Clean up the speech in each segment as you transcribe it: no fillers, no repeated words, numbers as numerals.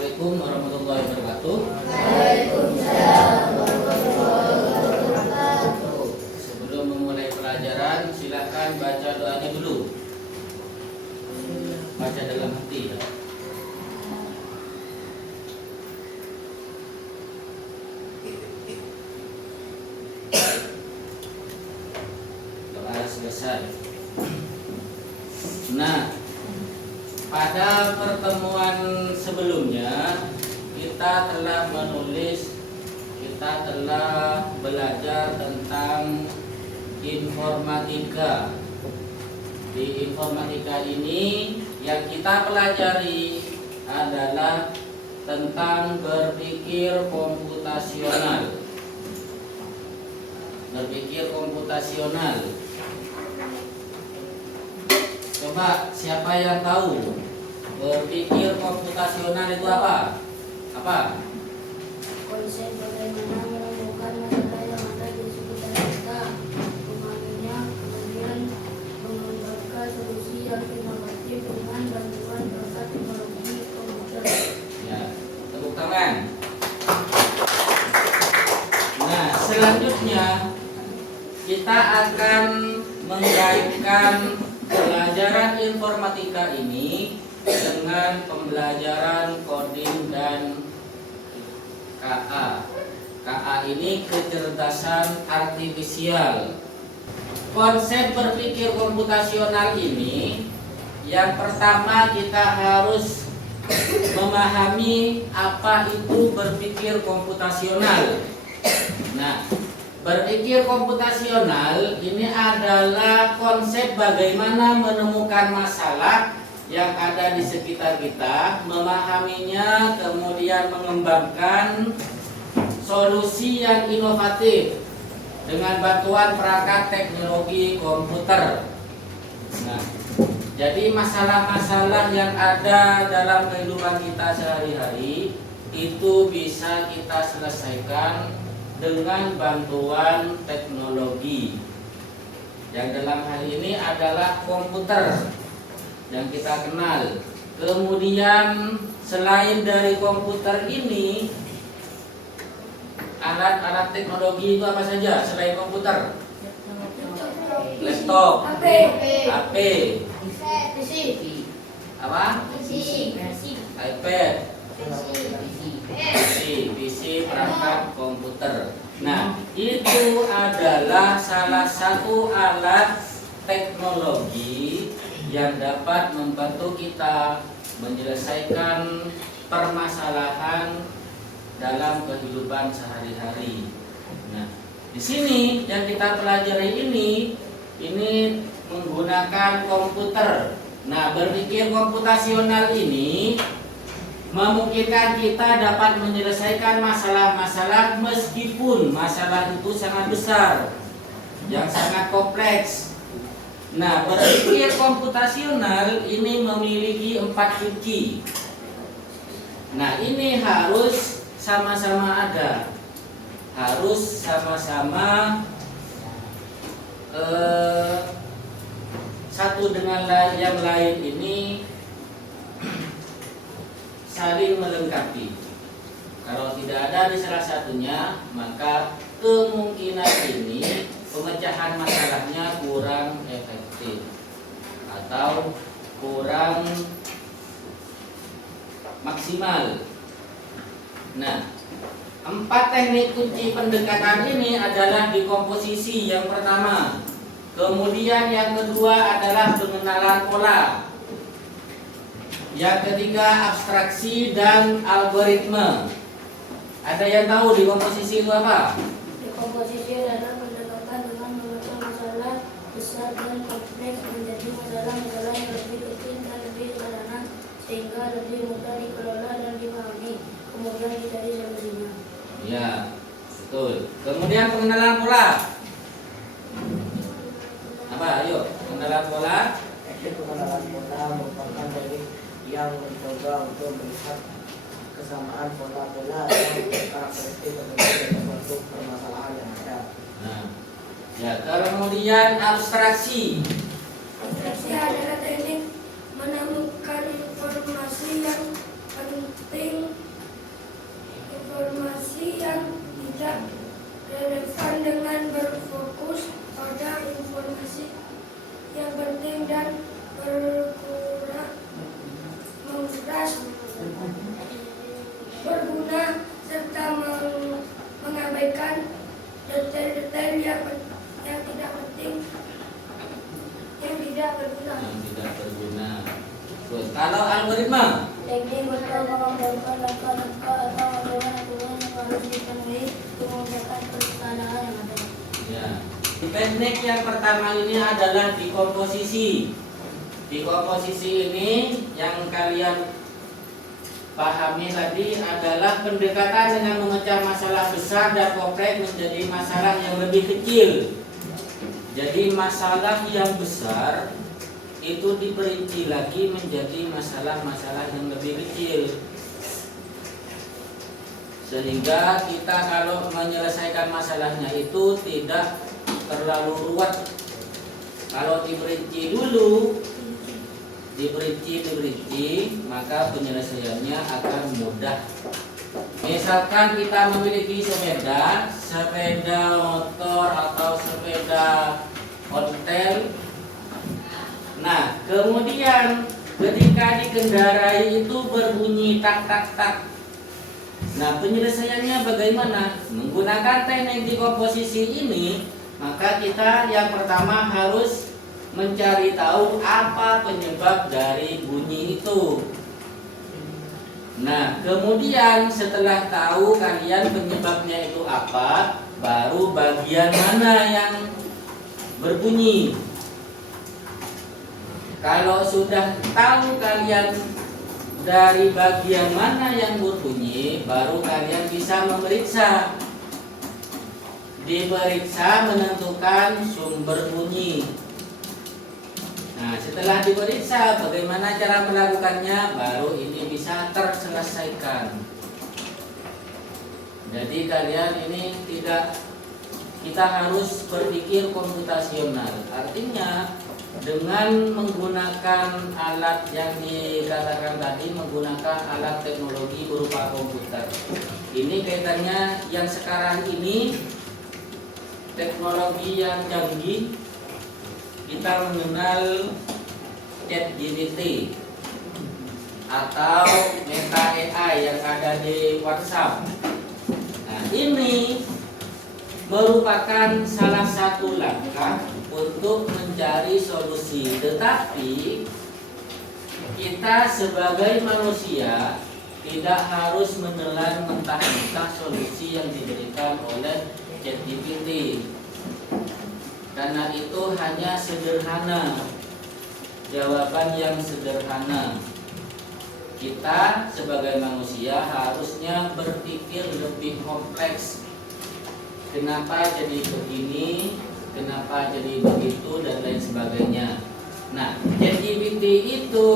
Assalamualaikum warahmatullahi wabarakatuh. Waalaikumsalam warahmatullahi wabarakatuh. Sebelum memulai pelajaran, silakan baca doanya dulu. Baca dalam hati ya. Doa selesai. Nah, pada pertemuan sebelumnya kita telah belajar tentang informatika. Di informatika ini yang kita pelajari adalah tentang berpikir komputasional. Berpikir komputasional. Coba siapa yang tahu berpikir komputasional itu apa? Apa? Konsep bagaimana menemukan masalah yang ada di sekitar kita, memahaminya, kemudian mengembangkan solusi yang inovatif dengan bantuan perangkat teknologi komputer. Ya, tepuk tangan. Nah, selanjutnya kita akan mengaitkan pelajaran informatika ini dengan pembelajaran coding dan KA. KA ini kecerdasan artifisial. Konsep berpikir komputasional ini yang pertama kita harus memahami apa itu berpikir komputasional. Nah, berpikir komputasional ini adalah konsep bagaimana menemukan masalah yang ada di sekitar kita, memahaminya, kemudian mengembangkan solusi yang inovatif dengan bantuan perangkat teknologi komputer. Nah, jadi masalah-masalah yang ada dalam kehidupan kita sehari-hari itu bisa kita selesaikan dengan bantuan teknologi. Yang dalam hal ini adalah komputer yang kita kenal. Kemudian selain dari komputer ini, alat-alat teknologi itu apa saja selain komputer? Laptop, HP, apa? iPad, PC, perangkat komputer. Nah, itu adalah salah satu alat teknologi yang dapat membantu kita menyelesaikan permasalahan dalam kehidupan sehari-hari. Nah, di sini yang kita pelajari ini menggunakan komputer. Nah, berpikir komputasional ini memungkinkan kita dapat menyelesaikan masalah-masalah meskipun masalah itu sangat besar, yang sangat kompleks. Nah, berpikir komputasional ini memiliki 4 kunci. Nah, ini harus sama-sama ada, harus sama-sama satu dengan yang lain ini saling melengkapi. Kalau tidak ada di salah satunya, maka kemungkinan ini pemecahan masalahnya kurang efektif atau kurang maksimal. Nah, 4 teknik kunci pendekatan ini adalah di komposisi yang pertama. Kemudian yang kedua adalah pengenalan pola. Yang ketiga abstraksi dan algoritma. Ada yang tahu di komposisi itu apa? Di komposisi adalah pendekatan dengan memecah masalah besar dan kompleks menjadi masalah-masalah yang lebih kecil dan lebih sederhana sehingga lebih mudah dikelola dan dipahami. Kemudian dicari solusinya. Ya, betul. Kemudian pengenalan pola. Apa? Ayo, pengenalan pola. Pengenalan pola merupakan teknik yang mencoba untuk melihat kesamaan pola-pola dan karakteristik dari suatu permasalahan yang ada. Nah, ya, kemudian abstraksi. Abstraksi adalah teknik menemukan informasi yang penting detail yang tidak penting, yang tidak berguna. Yang tidak berguna. Terus kalau algoritma, Teknik untuk mengembangkan langkah-langkah atau aturan-aturan yang harus dipenuhi untuk memudahkan pelaksanaan yang ada. ya. Teknik yang pertama ini adalah dekomposisi. Dekomposisi ini yang kalian pahami tadi adalah pendekatan dengan memecah masalah besar dan kompleks menjadi masalah yang lebih kecil. Jadi masalah yang besar itu diperinci lagi menjadi masalah-masalah yang lebih kecil. Sehingga kita kalau menyelesaikan masalahnya itu tidak terlalu ruwet. Kalau diperinci dulu, diperinci, maka penyelesaiannya akan mudah. Misalkan kita memiliki sepeda motor atau sepeda ontel. Nah, kemudian ketika dikendarai itu berbunyi tak tak tak. Nah, penyelesaiannya bagaimana? Menggunakan teknik dekomposisi ini, maka kita yang pertama harus mencari tahu apa penyebab dari bunyi itu. Nah, kemudian setelah tahu kalian penyebabnya itu apa, baru bagian mana yang berbunyi. Kalau sudah tahu kalian dari bagian mana yang berbunyi, baru kalian bisa memeriksa. Diperiksa menentukan sumber bunyi. Nah, setelah diperiksa bagaimana cara melakukannya, baru ini bisa terselesaikan. Jadi kalian ini kita harus berpikir komputasional. Artinya dengan menggunakan alat yang dikatakan tadi, menggunakan alat teknologi berupa komputer. Ini kaitannya yang sekarang ini teknologi yang canggih. Kita mengenal ChatGPT atau Meta AI yang ada di WhatsApp. Nah, ini merupakan salah satu langkah untuk mencari solusi. Tetapi kita sebagai manusia tidak harus menelan mentah-mentah solusi yang diberikan oleh ChatGPT. Karena itu hanya sederhana, jawaban yang sederhana. Kita sebagai manusia harusnya berpikir lebih kompleks. Kenapa jadi begini, kenapa jadi begitu, dan lain sebagainya. Nah, ChatGPT itu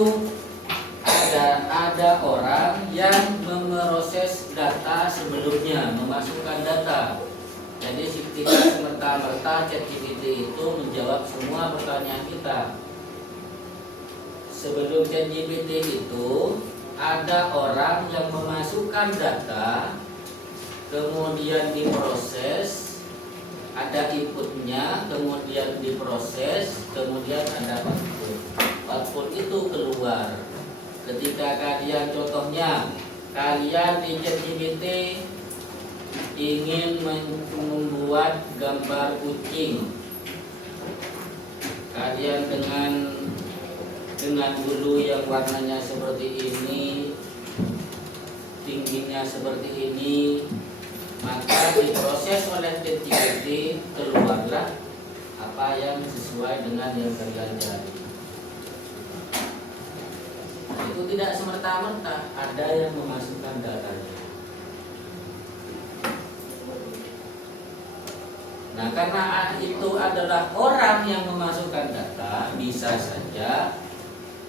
ada orang yang memproses data sebelumnya, memasukkan data. Jadi tidak semerta-merta ChatGPT itu menjawab semua pertanyaan kita. Sebelum ChatGPT itu ada orang yang memasukkan data, kemudian diproses, ada inputnya, kemudian diproses, kemudian ada output. Output itu keluar. Ketika kalian, contohnya kalian di ChatGPT ingin membuat gambar kucing, kalian dengan bulu yang warnanya seperti ini, tingginya seperti ini, maka diproses oleh ChatGPT, keluarlah apa yang sesuai dengan yang kalian cari. Nah, itu tidak semerta-merta, ada yang memasukkan datanya. Nah, karena itu adalah orang yang memasukkan data, bisa saja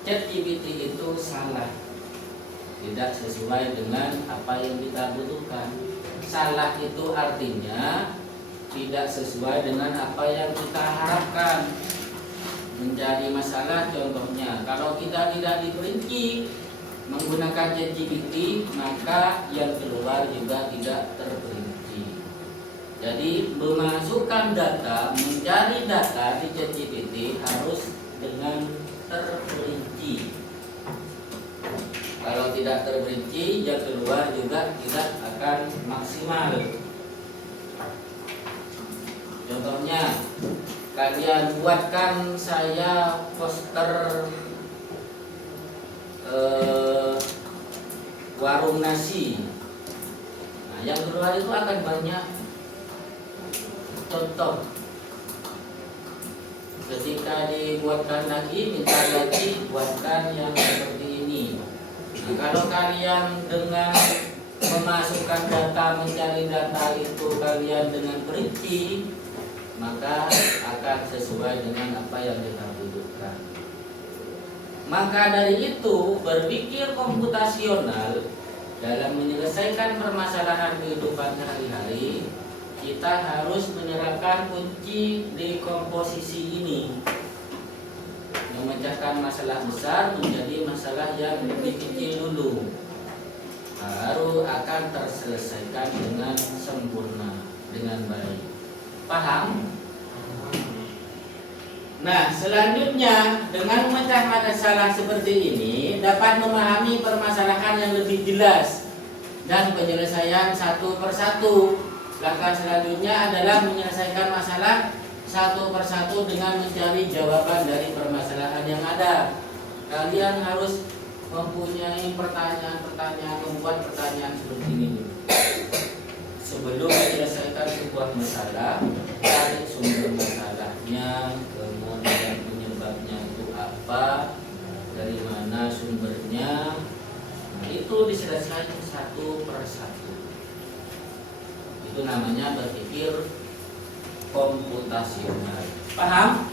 ChatGPT itu salah, tidak sesuai dengan apa yang kita butuhkan. Salah itu artinya tidak sesuai dengan apa yang kita harapkan. Menjadi masalah contohnya, kalau kita tidak diperinci menggunakan ChatGPT, maka yang keluar juga tidak terperinci. Jadi memasukkan data, mencari data di ChatGPT harus dengan terperinci. Kalau tidak terperinci, yang keluar juga tidak akan maksimal. Contohnya, kalian buatkan saya poster warung nasi. Nah, yang kedua itu akan banyak contoh. Ketika dibuatkan lagi, minta lagi buatkan yang seperti ini. Nah, kalau kalian dengan memasukkan data, mencari data itu kalian dengan perinci, maka akan sesuai dengan apa yang kita butuhkan. Maka dari itu, berpikir komputasional dalam menyelesaikan permasalahan kehidupan sehari-hari, kita harus menyerapkan kunci dekomposisi ini, memecahkan masalah besar menjadi masalah yang lebih kecil dulu, baru akan terselesaikan dengan sempurna, dengan baik. Paham? Nah, selanjutnya dengan memecah masalah seperti ini dapat memahami permasalahan yang lebih jelas dan penyelesaian satu persatu. Langkah selanjutnya adalah menyelesaikan masalah satu persatu dengan mencari jawaban dari permasalahan yang ada. Kalian harus mempunyai pertanyaan-pertanyaan, membuat pertanyaan seperti ini sebelum menyelesaikan sebuah masalah. Cari sumber masalahnya, kemudian penyebabnya itu apa, dari mana sumbernya. Nah, itu diselesaikan satu persatu. Itu namanya berpikir komputasional. Paham?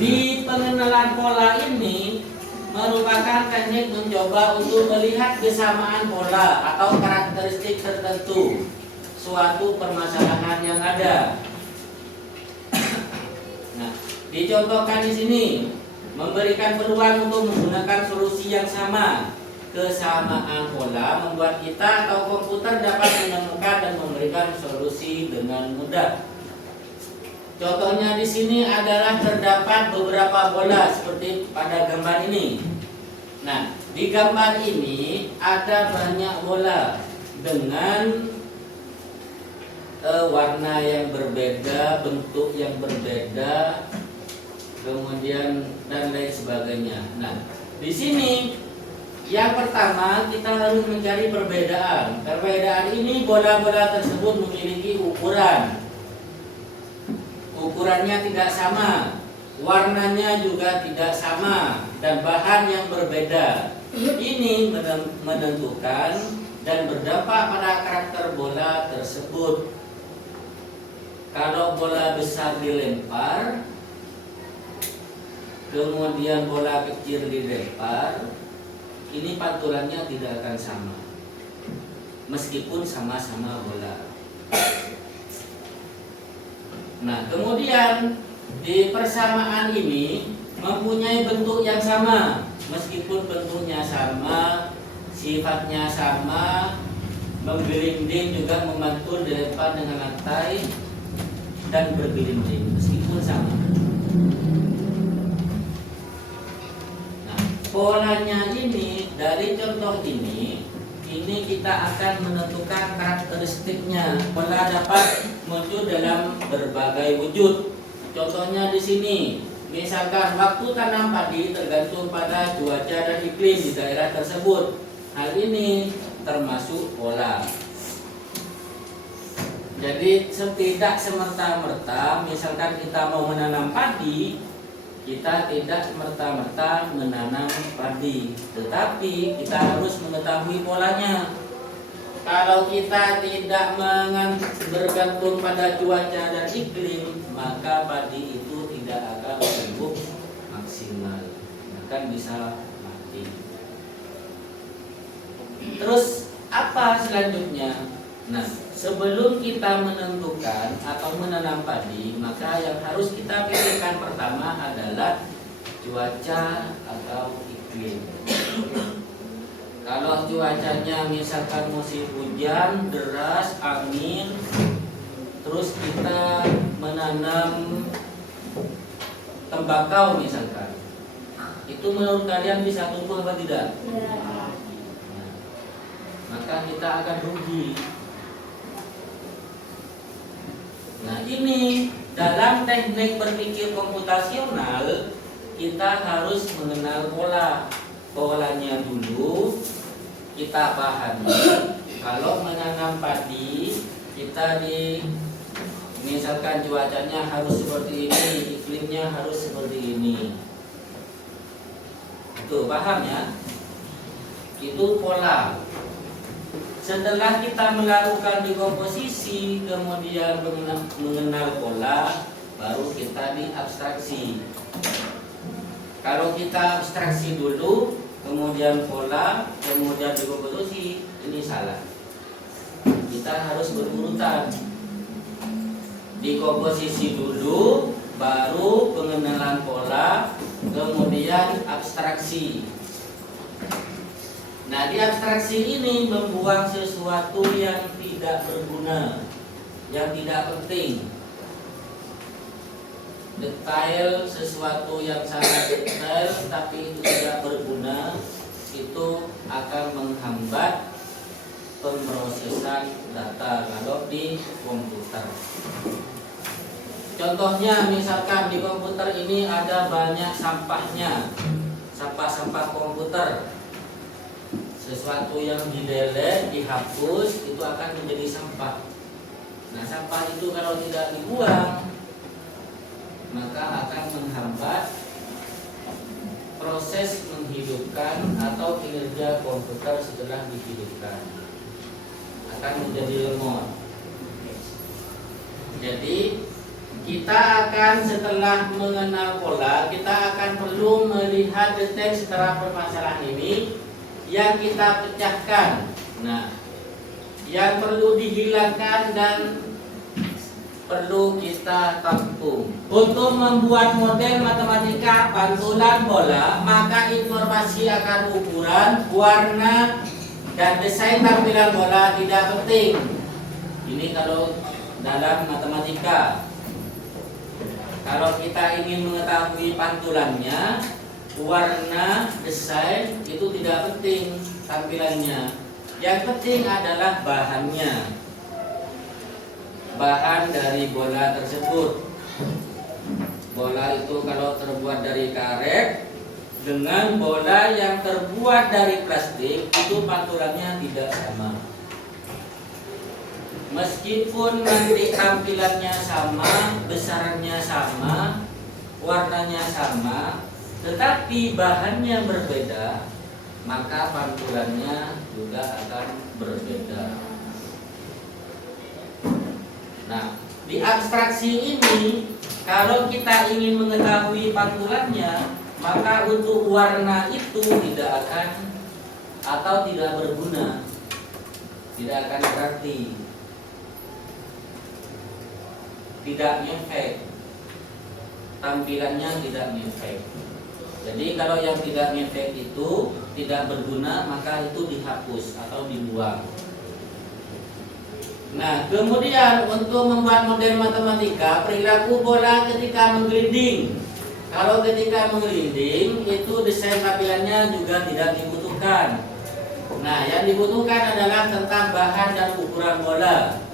Di pengenalan pola ini merupakan teknik mencoba untuk melihat kesamaan pola atau karakteristik tertentu suatu permasalahan yang ada. Nah, dicontohkan di sini memberikan peluang untuk menggunakan solusi yang sama. Kesamaan pola membuat kita atau komputer dapat menemukan dan memberikan solusi dengan mudah. Contohnya di sini adalah terdapat beberapa bola seperti pada gambar ini. Nah, di gambar ini ada banyak bola dengan warna yang berbeda, bentuk yang berbeda, kemudian dan lain sebagainya. Nah, di sini yang pertama kita harus mencari perbedaan. Perbedaan ini bola-bola tersebut memiliki ukuran. Ukurannya tidak sama, warnanya juga tidak sama, dan bahan yang berbeda. Ini menentukan dan berdampak pada karakter bola tersebut. Kalau bola besar dilempar, kemudian bola kecil dilempar, ini pantulannya tidak akan sama, meskipun sama-sama bola. Nah, kemudian di persamaan ini mempunyai bentuk yang sama, meskipun bentuknya sama, sifatnya sama, menggelinding juga memantul dilempar dengan lantai dan bergelinding, meskipun sama. Nah, polanya ini dari contoh ini kita akan menentukan karakteristiknya. Pola dapat muncul dalam berbagai wujud. Contohnya di sini, misalkan waktu tanam padi tergantung pada cuaca dan iklim di daerah tersebut. Hal ini termasuk pola. Jadi tidak semerta-merta, misalkan kita mau menanam padi, kita tidak serta-merta menanam padi, tetapi kita harus mengetahui polanya. Kalau kita tidak bergantung pada cuaca dan iklim, maka padi itu tidak akan tumbuh maksimal, akan bisa mati. Terus apa selanjutnya? Nah, sebelum kita menentukan atau menanam padi, maka yang harus kita pikirkan pertama adalah cuaca atau iklim. Kalau cuacanya misalkan musim hujan, deras, angin, terus kita menanam tembakau misalkan, itu menurut kalian bisa tumbuh apa tidak? Nah, maka kita akan rugi. Nah, begini, dalam teknik berpikir komputasional kita harus mengenal pola. Polanya dulu kita pahami. Kalau menanam padi, kita misalkan cuacanya harus seperti ini, iklimnya harus seperti ini. Itu paham ya? Itu pola. Setelah kita melakukan dekomposisi, kemudian mengenal pola, baru kita diabstraksi. Kalau kita abstraksi dulu, kemudian pola, kemudian dekomposisi, ini salah. Kita harus berurutan. Dekomposisi dulu, baru pengenalan pola, kemudian abstraksi. Nah, di abstraksi ini membuang sesuatu yang tidak berguna, yang tidak penting. Detail, sesuatu yang sangat detail tapi itu tidak berguna, itu akan menghambat pemrosesan data kalau di komputer. Contohnya misalkan di komputer ini ada banyak sampahnya, sampah-sampah komputer. Sesuatu yang di-delete, dihapus, itu akan menjadi sampah. Nah, sampah itu kalau tidak dibuang, maka akan menghambat proses menghidupkan atau kinerja komputer setelah dihidupkan. Akan menjadi lemot. Jadi, kita akan setelah mengenal pola, kita akan perlu melihat detail setelah permasalahan ini yang kita pecahkan. Nah, yang perlu dihilangkan dan perlu kita tampung. Untuk membuat model matematika pantulan bola, maka informasi akan ukuran, warna, dan desain tampilan bola tidak penting. Ini kalau dalam matematika. Kalau kita ingin mengetahui pantulannya, warna, desain itu tidak penting tampilannya. Yang penting adalah bahannya. Bahan dari bola tersebut. Bola itu kalau terbuat dari karet dengan bola yang terbuat dari plastik, itu pantulannya tidak sama. Meskipun nanti tampilannya sama, besarannya sama, warnanya sama, tetapi bahannya berbeda, maka pantulannya juga akan berbeda. Nah, di abstraksi ini, kalau kita ingin mengetahui pantulannya, maka untuk warna itu tidak akan atau tidak berguna, tidak akan berarti, tidak ngefek, tampilannya tidak ngefek. Jadi kalau yang tidak ngefek itu tidak berguna, maka itu dihapus atau dibuang. Nah, kemudian untuk membuat model matematika perilaku bola ketika menggelinding. Kalau ketika menggelinding itu desain tampilannya juga tidak dibutuhkan. Nah, yang dibutuhkan adalah tentang bahan dan ukuran bola.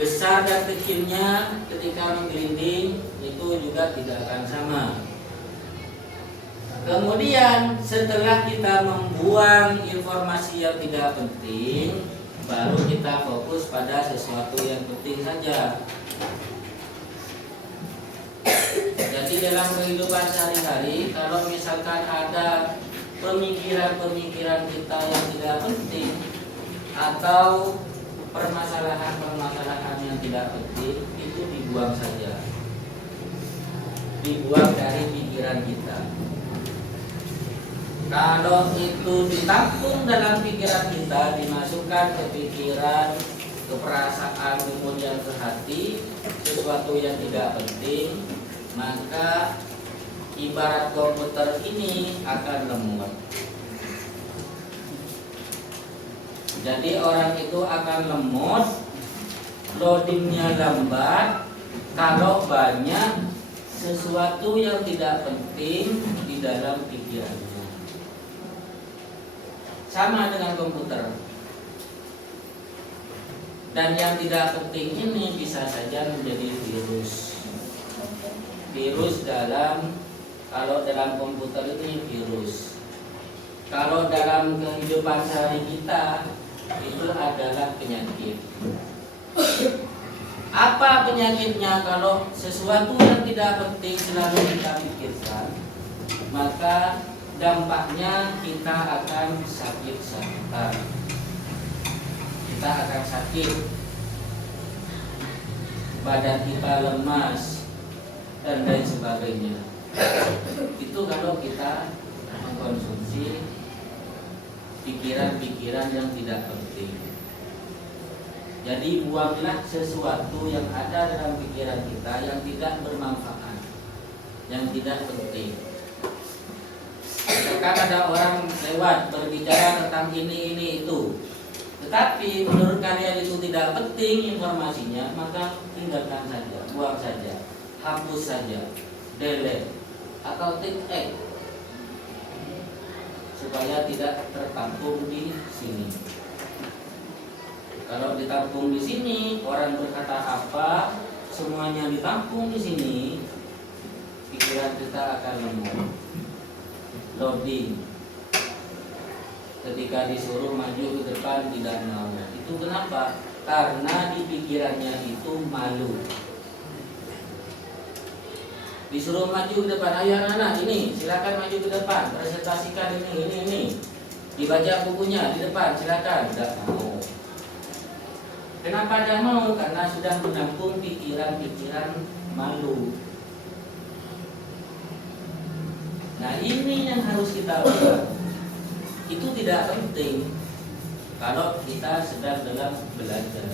Besar dan kecilnya ketika menggelinding itu juga tidak akan sama. Kemudian setelah kita membuang informasi yang tidak penting, baru kita fokus pada sesuatu yang penting saja. Jadi dalam kehidupan sehari-hari, kalau misalkan ada pemikiran-pemikiran kita yang tidak penting atau permasalahan-permasalahan yang tidak penting, itu dibuang saja. Dibuang dari pikiran kita. Kalau itu ditampung dalam pikiran kita, dimasukkan ke pikiran, ke perasaan, kemudian ke hati, sesuatu yang tidak penting, maka ibarat komputer ini akan lemot. Jadi orang itu akan lemot, loadingnya lambat, kalau banyak sesuatu yang tidak penting di dalam pikirannya. Sama dengan komputer. Dan yang tidak penting ini bisa saja menjadi virus. Virus kalau dalam komputer ini virus. Kalau dalam kehidupan sehari kita itu adalah penyakit. Apa penyakitnya? Kalau sesuatu yang tidak penting selalu kita pikirkan, maka dampaknya kita akan sakit-sakitan. Kita akan sakit, badan kita lemas, dan lain sebagainya. Itu kalau kita mengkonsumsi pikiran-pikiran yang tidak penting. Jadi buanglah sesuatu yang ada dalam pikiran kita yang tidak bermanfaat, yang tidak penting. Misalkan ada orang lewat berbicara tentang ini itu, tetapi menurut kalian itu tidak penting informasinya, maka tinggalkan saja, buang saja, hapus saja, delete atau take supaya tidak tertampung di sini. Kalau ditampung di sini, orang berkata apa, semuanya ditampung di sini, pikiran kita akan lemah, loading. Ketika disuruh maju ke depan tidak mau. Itu kenapa? Karena di pikirannya itu malu. Disuruh maju ke depan, ayo anak-anak ini silakan maju ke depan, presentasikan ini. Dibaca bukunya di depan, silakan. Tidak mau. Kenapa tidak mau? Karena sudah menampung pikiran-pikiran malu. Nah ini yang harus kita ubah. Itu tidak penting kalau kita sedang dalam belajar.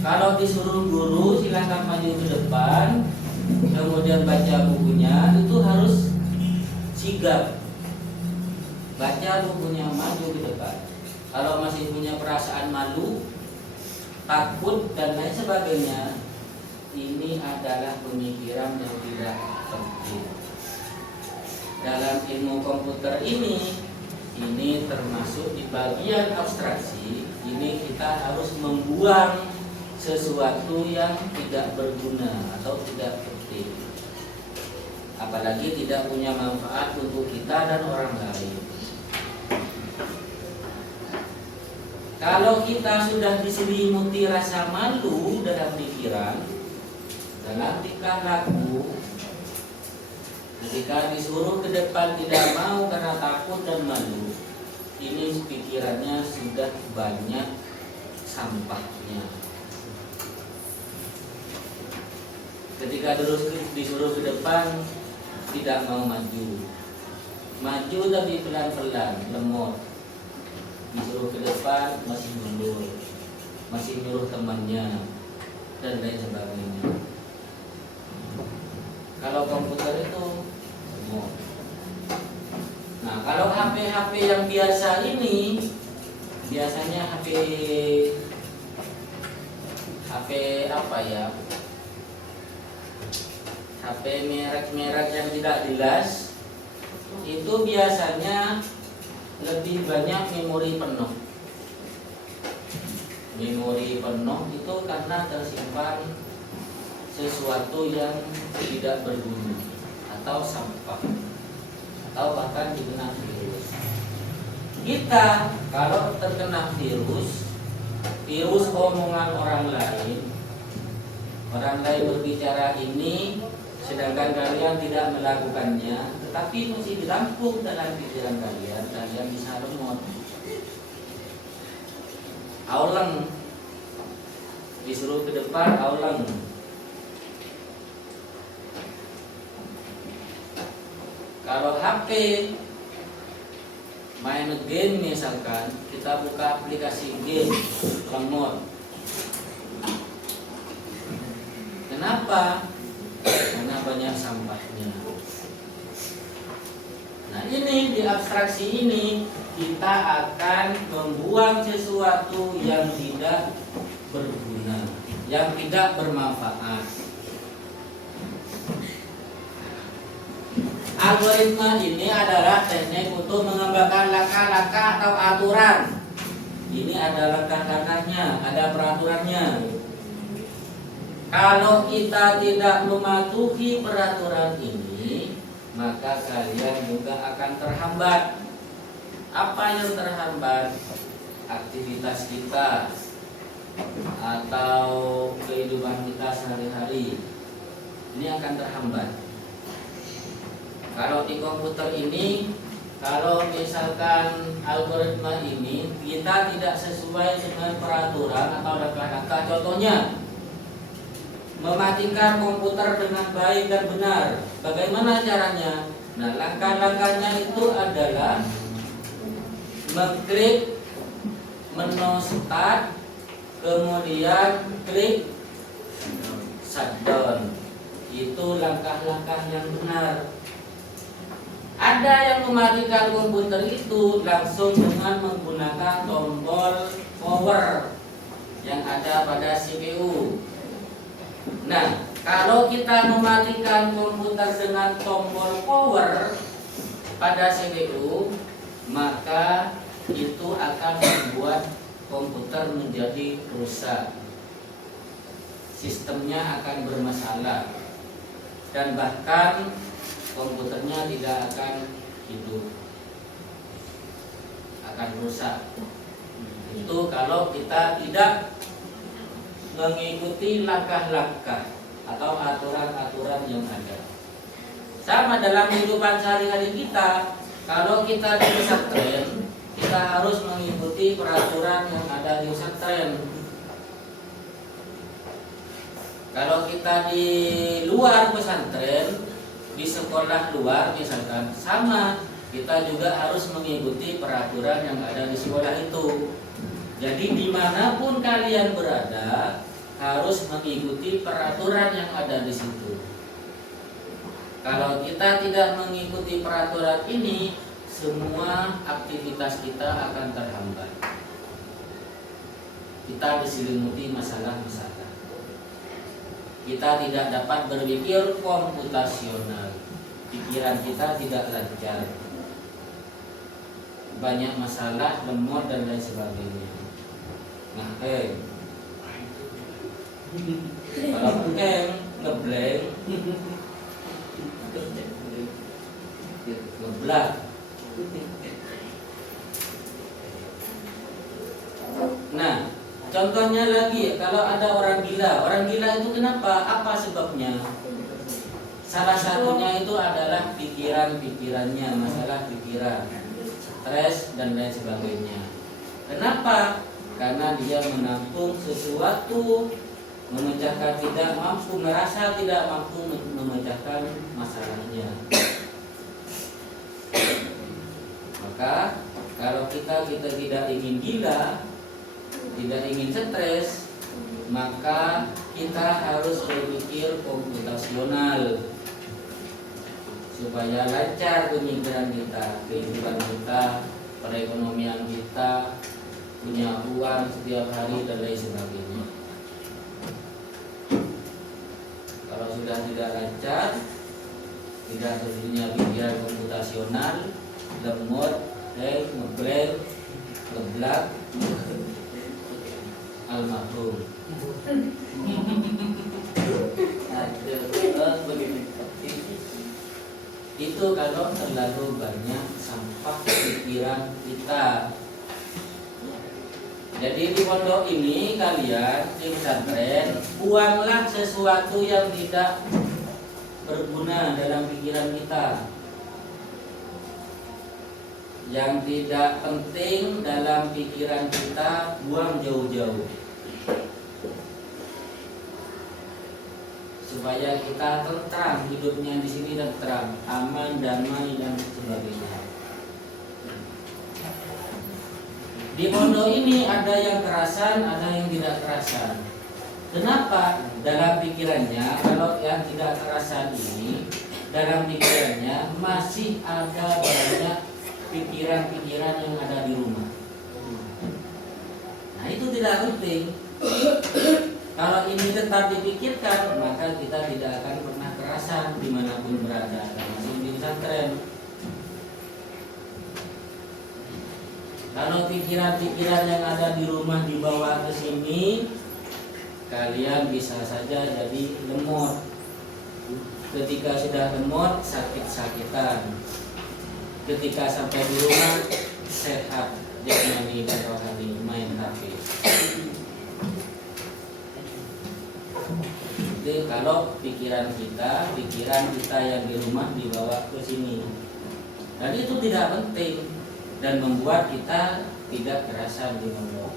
Kalau disuruh guru silakan maju ke depan, kemudian baca bukunya, itu harus sigap. Baca bukunya, maju ke depan. Kalau masih punya perasaan malu, takut dan lain sebagainya, ini adalah pemikiran yang tidak penting. Dalam ilmu komputer ini termasuk di bagian abstraksi. Ini kita harus membuang sesuatu yang tidak berguna atau tidak penting, apalagi tidak punya manfaat untuk kita dan orang lain. Kalau kita sudah diselimuti rasa malu dalam pikiran, dalam tingkah laku, ketika disuruh ke depan tidak mau karena takut dan malu, ini pikirannya sudah banyak sampahnya. Ketika disuruh ke depan tidak mau maju tapi pelan-pelan, lemot. Disuruh ke depan masih mundur, masih nyuruh temannya dan lain sebagainya. Kalau komputer itu semua. Nah kalau HP yang biasa ini, biasanya HP apa ya? HP merek-merek yang tidak jelas, itu biasanya lebih banyak memori penuh. Memori penuh itu karena tersimpan sesuatu yang tidak berguna atau sampah atau bahkan dikena virus. Kita kalau terkena virus omongan orang lain berbicara ini, sedangkan kalian tidak melakukannya, tetapi masih ditampung dalam pikiran kalian bisa lemot. Auleng, disuruh ke depan auleng. Kalau HP main game misalkan, kita buka aplikasi game, lemot. Kenapa? Karena banyak sampahnya. Nah ini di abstraksi ini kita akan membuang sesuatu yang tidak berguna, yang tidak bermanfaat. Algoritma ini adalah teknik untuk mengembangkan langkah-langkah atau aturan Ini ada langkah-langkahnya, ada peraturannya. Kalau kita tidak mematuhi peraturan ini, maka kalian juga akan terhambat. Apa yang terhambat? Aktivitas kita atau kehidupan kita sehari-hari. Ini akan terhambat. Kalau di komputer ini, kalau misalkan algoritma ini kita tidak sesuai dengan peraturan atau langkah-langkah, contohnya mematikan komputer dengan baik dan benar. Bagaimana caranya? Nah, langkah-langkahnya itu adalah mengklik menu start, kemudian klik shutdown. Itu langkah-langkah yang benar. Ada yang mematikan komputer itu langsung dengan menggunakan tombol power yang ada pada CPU. Nah, kalau kita mematikan komputer dengan tombol power pada CPU, maka itu akan membuat komputer menjadi rusak. Sistemnya akan bermasalah. Dan bahkan komputernya tidak akan hidup, akan rusak. Itu kalau kita tidak mengikuti langkah-langkah atau aturan-aturan yang ada. Sama dalam kehidupan sehari-hari kita, kalau kita di pesantren, kita harus mengikuti peraturan yang ada di pesantren. Kalau kita di luar pesantren, di sekolah luar misalkan, sama, kita juga harus mengikuti peraturan yang ada di sekolah itu. Jadi dimanapun kalian berada, harus mengikuti peraturan yang ada di situ. Kalau kita tidak mengikuti peraturan ini, semua aktivitas kita akan terhambat. Kita diselimuti masalah-masalah. Kita tidak dapat berpikir komputasional. Pikiran kita tidak lancar. Banyak masalah, lemot dan lain sebagainya. Nah, kalau ngeblank, ngeblak. Nah, contohnya lagi, kalau ada orang gila itu kenapa? Apa sebabnya? Salah satunya itu adalah pikirannya, masalah pikiran, stres dan lain sebagainya. Kenapa? Karena dia menampung sesuatu, memecahkan tidak mampu, merasa tidak mampu memecahkan masalahnya. Maka kalau kita tidak ingin gila, tidak ingin stres, maka kita harus berpikir komputasional supaya lancar pemikiran kita, kehidupan kita, perekonomian kita, punya uang setiap hari dan lain sebagainya. Kalau sudah tidak lancar, tidak punya pikiran komputasional, lemot, ngeblank, ngeblak, almarhum. Itu kalau terlalu banyak sampah pikiran kita. Jadi di pondok ini kalian di pesantren, buanglah sesuatu yang tidak berguna dalam pikiran kita, yang tidak penting dalam pikiran kita, buang jauh-jauh, supaya kita tentram hidupnya di sini, tentram, aman, damai dan sebagainya. Di pondok ini ada yang kerasan, ada yang tidak kerasan. Kenapa? Dalam pikirannya, kalau yang tidak kerasan ini, dalam pikirannya masih ada banyak pikiran-pikiran yang ada di rumah. Nah, itu tidak penting. Kalau ini tetap dipikirkan, maka kita tidak akan pernah kerasan dimanapun berada, termasuk di pesantren. Kalau pikiran-pikiran yang ada di rumah dibawa ke sini, kalian bisa saja jadi lemot. Ketika sudah lemot, sakit-sakitan. Ketika sampai di rumah, sehat, jasmani dan rohani, main HP. Jadi kalau pikiran kita yang di rumah dibawa ke sini, dan itu tidak penting dan membuat kita tidak terasa limau.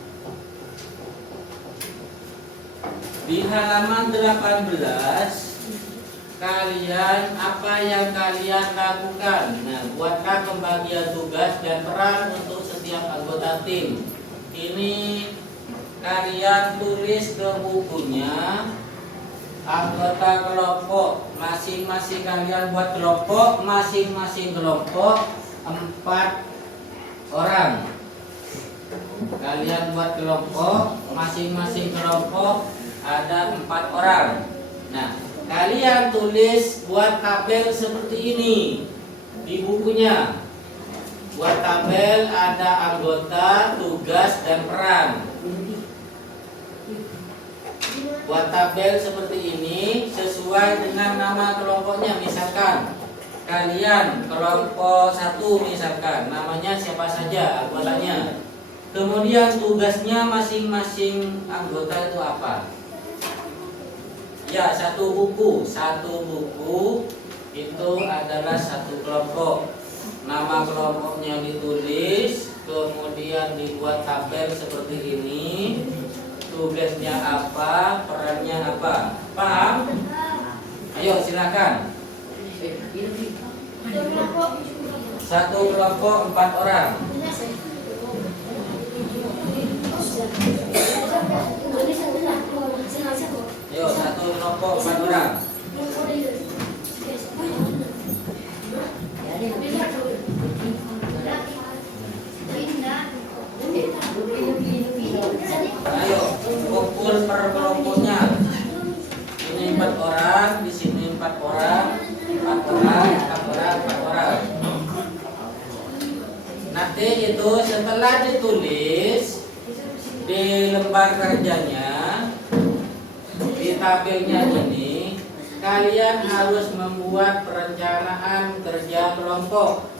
Di halaman 18, kalian apa yang kalian lakukan? Nah, buatlah pembagian tugas dan peran untuk setiap anggota tim. Ini kalian tulis ke bukunya. Anggota kelompok, masing-masing kalian buat kelompok, masing-masing kelompok 4 orang. Kalian buat kelompok, masing-masing kelompok ada 4 orang. Nah, kalian tulis buat tabel seperti ini di bukunya. Buat tabel ada anggota, tugas, dan peran. Buat tabel seperti ini sesuai dengan nama kelompoknya. Misalkan kalian kelompok 1 misalkan, namanya siapa saja anggotanya. Kemudian tugasnya masing-masing anggota itu apa? Ya, satu buku itu adalah satu kelompok. Nama kelompoknya ditulis, kemudian dibuat tabel seperti ini. Tugasnya apa, perannya apa? Paham? Ayo silakan. Satu kelompok 4 orang. Ayo, satu kelompok 4 orang. Ayo, pukul per kelompoknya. Ini 4 orang, di sini 4 orang, 4 orang, 4 orang, 4 orang. Nanti itu setelah ditulis di lembar kerjanya, di tabelnya ini, kalian harus membuat perencanaan kerja kelompok.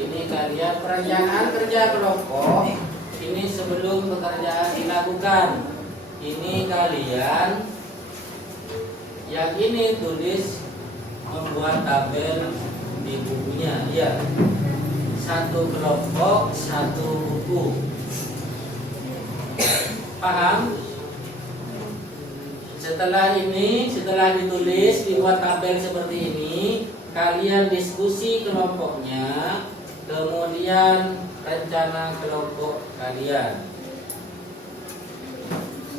Ini kalian perencanaan kerja kelompok. Ini sebelum pekerjaan dilakukan. Ini kalian yang ini tulis membuat tabel di bukunya. Ya, satu kelompok, satu buku. Paham? Setelah ini, setelah ditulis, dibuat tabel seperti ini, kalian diskusi kelompoknya, kemudian rencana kelompok kalian.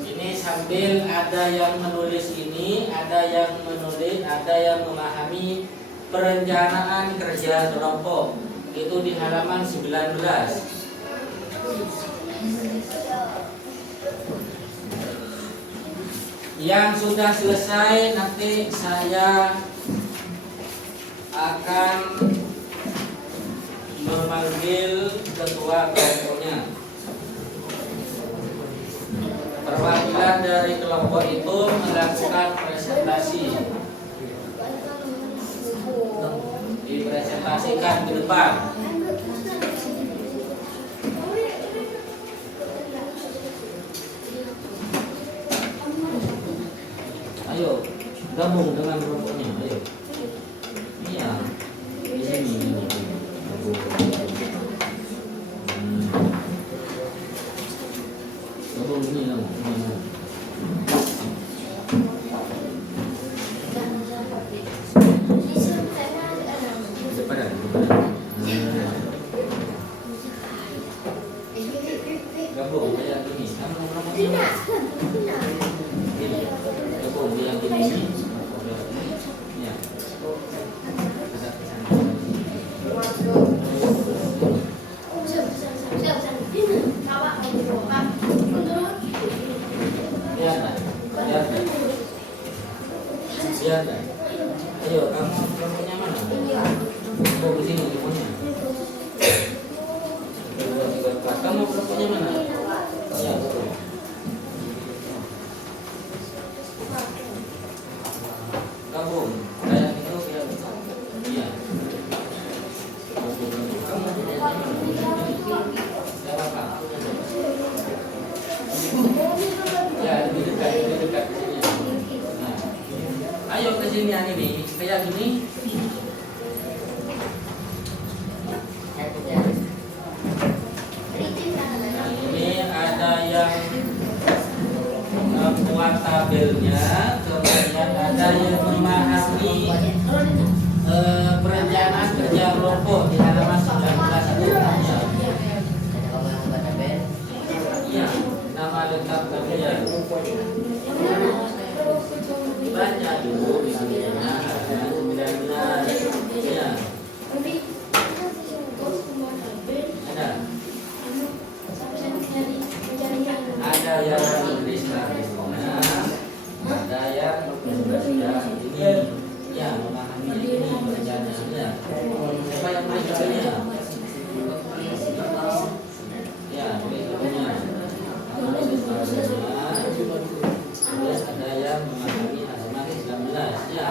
Ini sambil ada yang menulis ini, ada yang menulis, ada yang memahami perencanaan kerja kelompok. Itu di halaman 19. Yang sudah selesai nanti saya akan memanggil ketua kelompoknya. Perwakilan dari kelompok itu melakukan presentasi. Dipresentasikan ke depan. Ayo, gabung dengan kelompoknya. Ayo. Iya. Di sini. Gabung ini kamu. Gabung kayak gini. Kamu kelompoknya. Gabung yang gini. Ya. Lihat, ayo kamu kelompoknya mana? Mau ke sini kelompoknya. Kelompoknya mana? Ya, betul. Gabung. Kayak itu ya. Iya. Ya, lebih dekat ke sini. Nah, ayo ke sini yang ini, kayak gini. Nah, ini ada yang membuat tabelnya, kemudian ada yang memahami perencanaan kerja kelompok di halaman 19 itu. Iya, nama lengkap kalian. Baca dulu di sini. Halaman 19. Ya. Ada yang menulis tabelnya, ada yang menulis ini, ya memahami ini perencananya. Siapa yang menulis tabelnya? Ya, menulis tabelnya. Menulis tabelnya. Terus ada yang memahami halaman 19. Ya.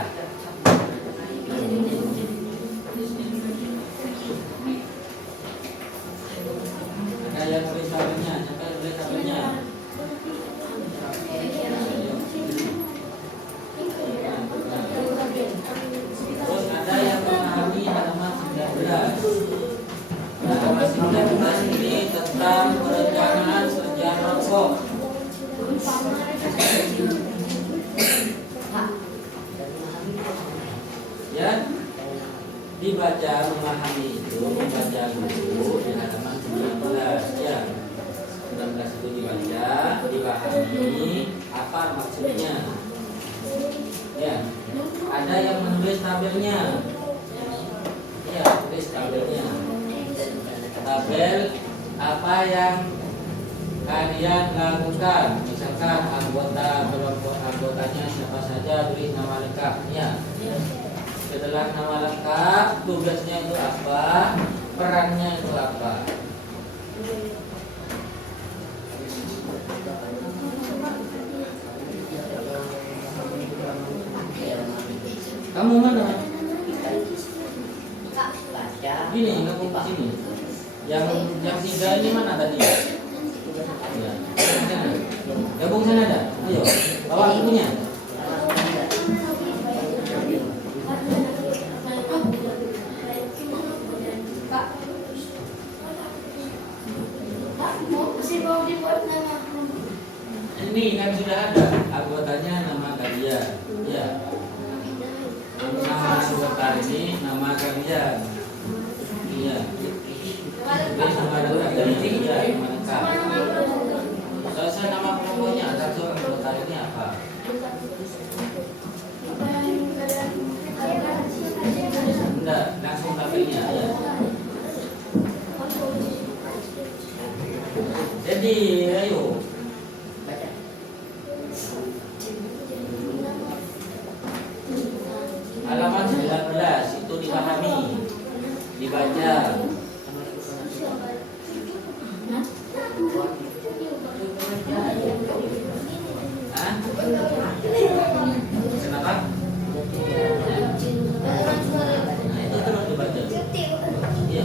Ada yang menulis tabelnya. Siapa yang menulis tabelnya? Terus ada yang memahami halaman 19. Halaman 19 ini tentang perencanaan kerja kelompok. Ya, dibaca memahami itu, dibaca dulu di halaman 19 ya. 19 itu dibaca, dipahami apa maksudnya. Ya, ada yang menulis tabelnya. Ya, tulis tabelnya. Tabel apa yang kalian lakukan. Misalkan kelompok anggotanya siapa saja, tulis nama lengkap. Ya. Setelah nama lengkap, tugasnya itu apa, perannya itu apa. Kamu mana? Gini, gabung ke sini. Yang 3 ini mana tadi? Ya. Gabung sana ada. Ayo, bawa bukunya. Ini kan sudah ada anggotanya, nama kalian. Ya. Nama anggota ini nama kalian. Iya. Jadi nama anggota ini ya nama lengkap. Selesai nama kelompoknya, satu anggota ini apa? Enggak, langsung tabelnya ya. Jadi, ayo. Halaman 19 itu dipahami, dibaca. Hah? Kenapa? Nah, itu terus dibaca. Iya.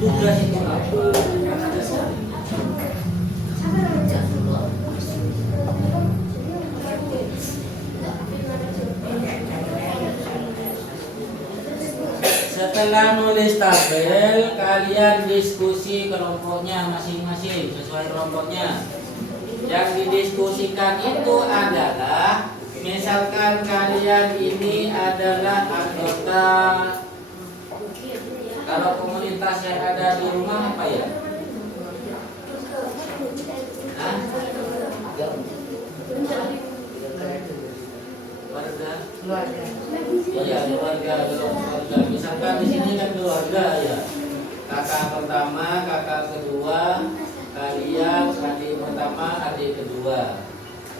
Tugas itu apa? Setelah nulis tabel, kalian diskusi kelompoknya masing-masing sesuai kelompoknya. Yang didiskusikan itu adalah, misalkan kalian ini adalah anggota, kalau komunitas yang ada di rumah apa ya? Hah? Keluarga. Iya, keluarga. Misalkan di sini kan keluarga ya. Kakak pertama, kakak kedua, kalian adik pertama, adik kedua.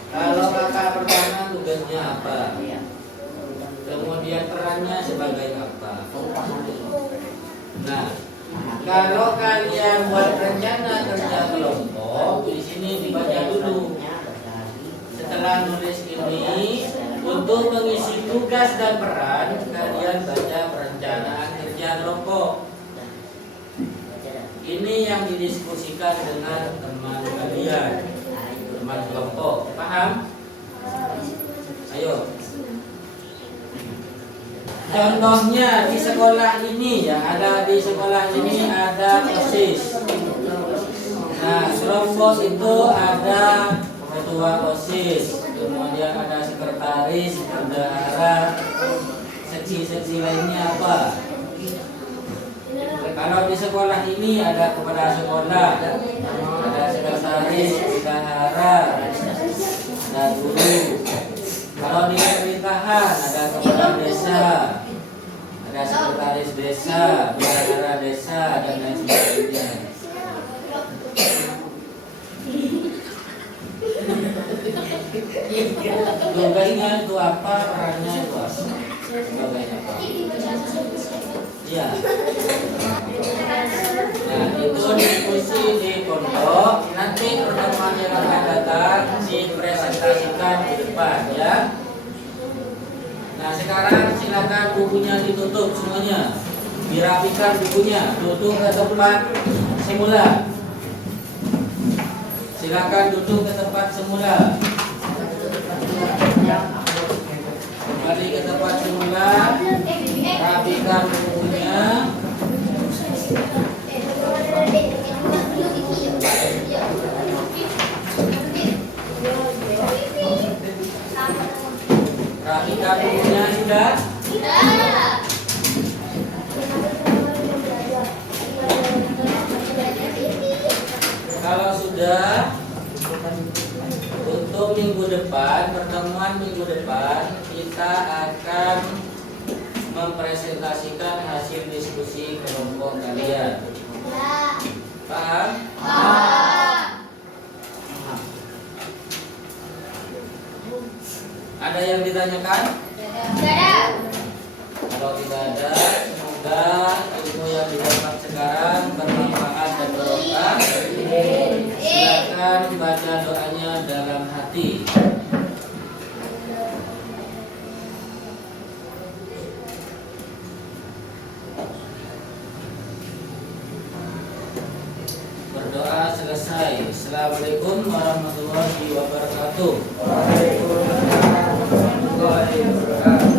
Kalau kakak pertama tugasnya apa? Kemudian perannya sebagai apa? Nah, Kalau kalian buat rencana kerja kelompok, di sini dibaca dulu. Setelah nulis ini, untuk mengisi tugas dan peran, kalian baca perencanaan kerja kelompok. Ini yang didiskusikan dengan teman kalian, teman kelompok. Paham? Ayo. Contohnya di sekolah ini, yang ada di sekolah ini ada OSIS. Nah, kelompok itu ada ketua OSIS, kemudian ada sekretaris, bendahara, seksi-seksi lainnya apa? Kalau di sekolah ini ada kepala sekolah, ada sekretaris, bendahara, ada guru. Kalau di pemerintahan ada kepala desa, ada sekretaris desa, bendahara desa, dan lain sebagainya. Tugasnya itu apa, perannya itu apa, sebagainya apa? Iya. Nah, itu diskusi di pondok. Nanti pertemuan yang akan datang dipresentasikan di depan, ya. Nah, sekarang silakan bukunya ditutup semuanya, dirapikan bukunya, duduk ke tempat semula. Silakan duduk ke tempat semula. Kembali ke tempat semula, rapikan bukunya. Rapikan bukunya sudah? Kalau sudah, untuk minggu depan, pertemuan minggu depan, kita akan mempresentasikan hasil diskusi kelompok kalian. Paham? Ada yang ditanyakan? Kalau tidak ada, semoga ilmu yang didapat sekarang bermanfaat dan barokah. Silakan baca doanya dalam hati. Berdoa selesai. Assalamualaikum warahmatullahi wabarakatuh. Waalaikumsalam warahmatullahi wabarakatuh.